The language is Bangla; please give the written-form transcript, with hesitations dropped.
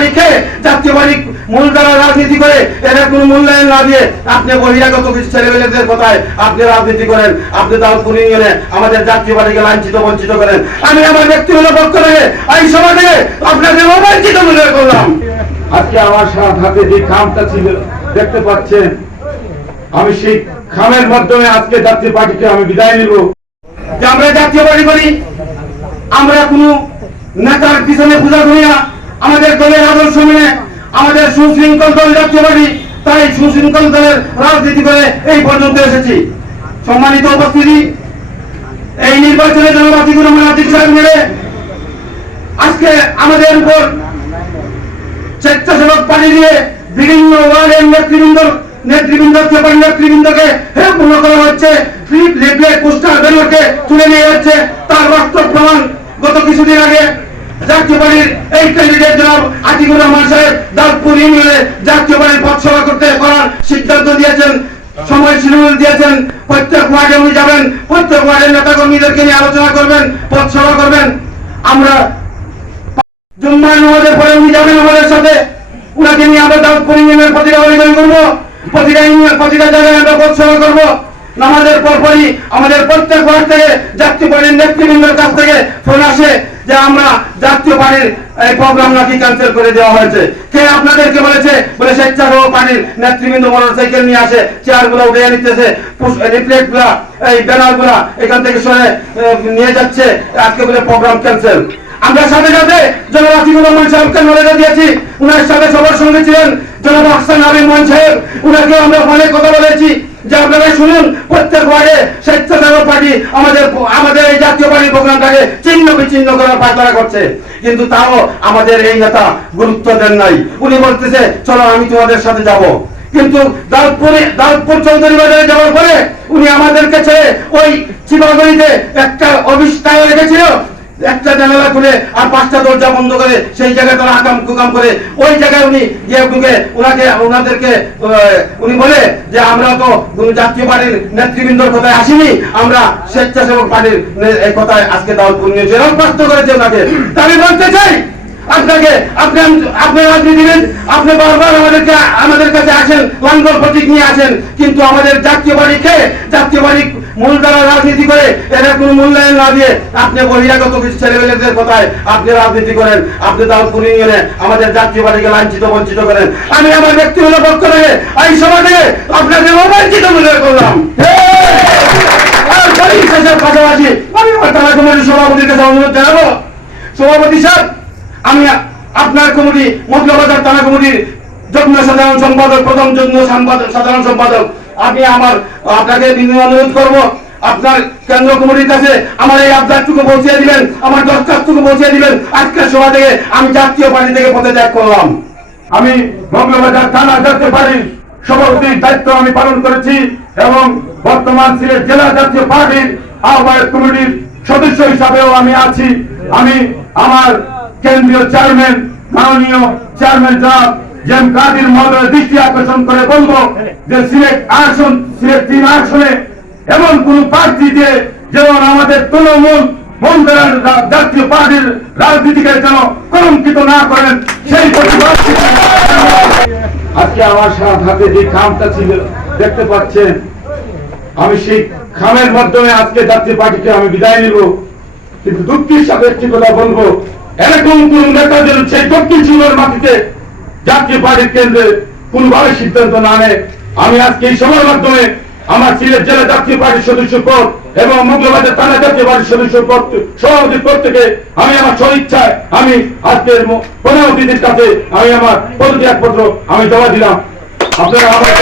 বাড়ি খেয়ে জাতীয় বাড়ি মূলধারা রাজনীতি করে এরা কোনো মূল্যায়ন না দিয়ে আপনি বহিরাগত কিছু ছেলেমেয়েদের কথায় আপনি রাজনীতি করেন, আপনি দাউদপুর ইউনিয়নে আমাদের জাতীয় বাড়িকে লাঞ্ছিত বঞ্চিত করেন। আমি আমার ব্যক্তিগত পক্ষ থেকে এই সভা থেকে আপনাদের অবাঞ্ছিত মনে করলাম। আজকে আমার হাতে যে খামটা ছিল দেখতে পাচ্ছেন, আমি সেই খামের মাধ্যমে আজকে জাতীয় পার্টিকে আমি বিদায় নিব। যে আমরা জাতীয় পার্টি করি, আমরা কোনো নেতার পিছনে পূজা করি না, আমাদের দলের আদর্শ মেনে আমাদের সুশৃঙ্খল দল জাতীয় পার্টি, তাই সুশৃঙ্খল দলের রাজনীতি করে এই পর্যন্ত এসেছি। সম্মানিত উপস্থিতি, এই নির্বাচনে জনবাতিগুলো মানবিক সাহেব মিলে আজকে আমাদের উপর স্বেচ্ছাসেবক পার্টি দিয়ে বিভিন্ন ওয়ার্ডের নেতৃবৃন্দকে হেয়পূর্ণ করা হচ্ছে, ফ্লিপ লিফলেট পোস্টার ব্যানারকে তুলে নিয়ে যাচ্ছে। তার বাস্তব প্রমাণ গত কিছুদিন আগে জাতীয় পার্টির এই ক্যান্ডিডেট জনাব আতিকুর রহমান সাহেব দাউদপুর ইউনিয়নে জাতীয় পার্টির পথসভা করার সিদ্ধান্ত দিয়েছেন, সময় শিডিউল দিয়েছেন। প্রত্যেক ওয়ার্ডে উনি যাবেন, প্রত্যেক ওয়ার্ডের নেতা কর্মীদেরকে নিয়ে আলোচনা করবেন, পথসভা করবেন। আমরা জুম্মার নামাজের পরে উনি যাবেন আমাদের সাথে, উনাকে নিয়ে আমরা দাউদপুর ইউনিয়নের প্রতিটা অভিযান করবো, প্রতিটা জায়গায় আমরা পথসভা করবো। নামাজের পরপরই আমাদের প্রত্যেক ওয়ার্ড থেকে জাতীয় পার্টির নেতৃবৃন্দের কাছ থেকে ফোন আসে যে আমরা জাতীয় পার্টির এই প্রোগ্রাম নাকি ক্যান্সেল করে দেওয়া হয়েছে। কে আপনাদেরকে বলেছে? বলে স্বেচ্ছাসেবক পার্টির নেতৃবৃন্দ মোটরসাইকেল নিয়ে আসে, চেয়ার গুলো উঠে নিতেছে, রিফ্লেক্ট গুলা, এই ব্যানার গুলা এখান থেকে সরে নিয়ে যাচ্ছে, আজকে বলে প্রোগ্রাম ক্যান্সেল। আমরা সাথে সাথে জনাব আতিকুর রহমান সাহেবকে নলেজে দিয়েছি, উনার সাথে সবার সঙ্গে ছিলেন জনাব আহসান সাহেব, উনাকে আমরা অনেক কথা বলেছি যে আপনারা শুনুন, প্রত্যেক ওয়ার্ডে স্বেচ্ছাসেবক পার্টি আমাদের এই জাতীয় পার্টির প্রোগ্রামটাকে ছিন্ন বিচ্ছিন্ন করার পায়তারা করছে। কিন্তু তাও আমাদের এই নেতা গুরুত্ব দেন নাই। উনি বলতেছে চলো আমি তোমাদের সাথে যাব, কিন্তু দাউদপুর চৌধুরী বাজারে যাওয়ার পরে উনি আমাদেরকে ছেড়ে ওই চিবাগড়িতে একটা অফিস রেখেছিল, একটা জানালা খুলে আর 5টা দরজা বন্ধ করে সেই জায়গায় তারা আকাম কুকাম করে ওই জায়গায় উনি গিয়ে ঢুকে ওনাদেরকে উনি বলে যে আমরা তো জাতীয় পার্টির নেতৃবৃন্দর কথায় আসিনি, আমরা স্বেচ্ছাসেবক পার্টির এই কথায় আজকে দাউদপুর নিয়ে জেরক্ত করেছে ওনাকে। আমি বলতে চাই আপনি রাজনীতিবিদ, আপনি বারবার আমাদের কাছে আসেন, লাঙ্গল প্রতীক নিয়ে আসেন, কিন্তু আমাদের জাতীয় বাড়িকে জাতীয় বাড়ি মূলধারা রাজনীতি করে এরা কোনো মূল্যায়ন না দিয়ে আপনি বহিরাগত কিছু ছেলেমেয়েদের কথায় আপনি রাজনীতি করেন, আপনি দাউদপুর ইউনিয়নে আমাদের জাতীয় বাড়িকে লাঞ্ছিত বঞ্চিত করেন। আমি আমার ব্যক্তিগত পক্ষ থেকে এই সভা থেকে আপনাদের অবাঞ্ছিত মনে করলাম। পাশাপাশি আমি আমার থানা কমিটির সভাপতির কাছে অনুরোধ জানাবো, সভাপতি সাহেব, আমি আপনার কমিটি মধ্যবাজার থানা কমিটির যুগ্ম সাধারণ সম্পাদক, প্রথম যুগ্ম সাধারণ সম্পাদক, আমি আপনাকে অনুরোধ করব আপনার কেন্দ্র কমিটির কাছে আমার এই আবদারটুকু পৌঁছে দিবেন, আমার দরখাস্তটুকু পৌঁছে দিবেন। আজকের সভা থেকে আমি জাতীয় পার্টি থেকে পদত্যাগ করলাম। আমি মঙ্গলবাজার থানা জাতীয় পার্টির সভাপতির দায়িত্ব আমি পালন করেছি এবং বর্তমান সিলেট জেলা জাতীয় পার্টির আহ্বায়ক কমিটির সদস্য হিসাবেও আমি আছি। আমি আমার কেন্দ্রীয় চেয়ারম্যান, মাননীয় চেয়ারম্যান জনাব জেম কাদির মহোদয়ের দৃষ্টি আকর্ষণ করে বলবো যে সিলেট 3 আসনে এমন কোন প্রার্থী দিয়ে যেমন আমাদের তৃণমূল মন্ত্রীর জাতীয় পার্টির রাজনীতিকে যেন কলঙ্কিত না করেন সেই প্রতিবাদ। আজকে আমার হাতে যে খামটা ছিল দেখতে পাচ্ছেন, আমি সেই খামের মাধ্যমে আজকে জাতীয় পার্টিকে আমি বিদায় নিব। কিন্তু দুঃখের সাথে একটি কথা বলবো, এরকম কোন নেতা যেন সেই দক্ষিণ সিংহের মাটিতে জাতীয় পার্টির কেন্দ্রে কোনভাবে সিদ্ধান্ত না নেয়। আমি আজকে এই সভার মাধ্যমে আমার সিলেট জেলা জাতীয় পার্টির সদস্য পদ এবং মঙ্গলবাজার থানা জাতীয় পার্টির সদস্য পদ সভাপতির পদ থেকে আমি আমার স্বইচ্ছায় আমি আজকের প্রধান অতিথির কাছে আমি আমার পদত্যাগপত্র আমি জমা দিলাম। আপনারা আমার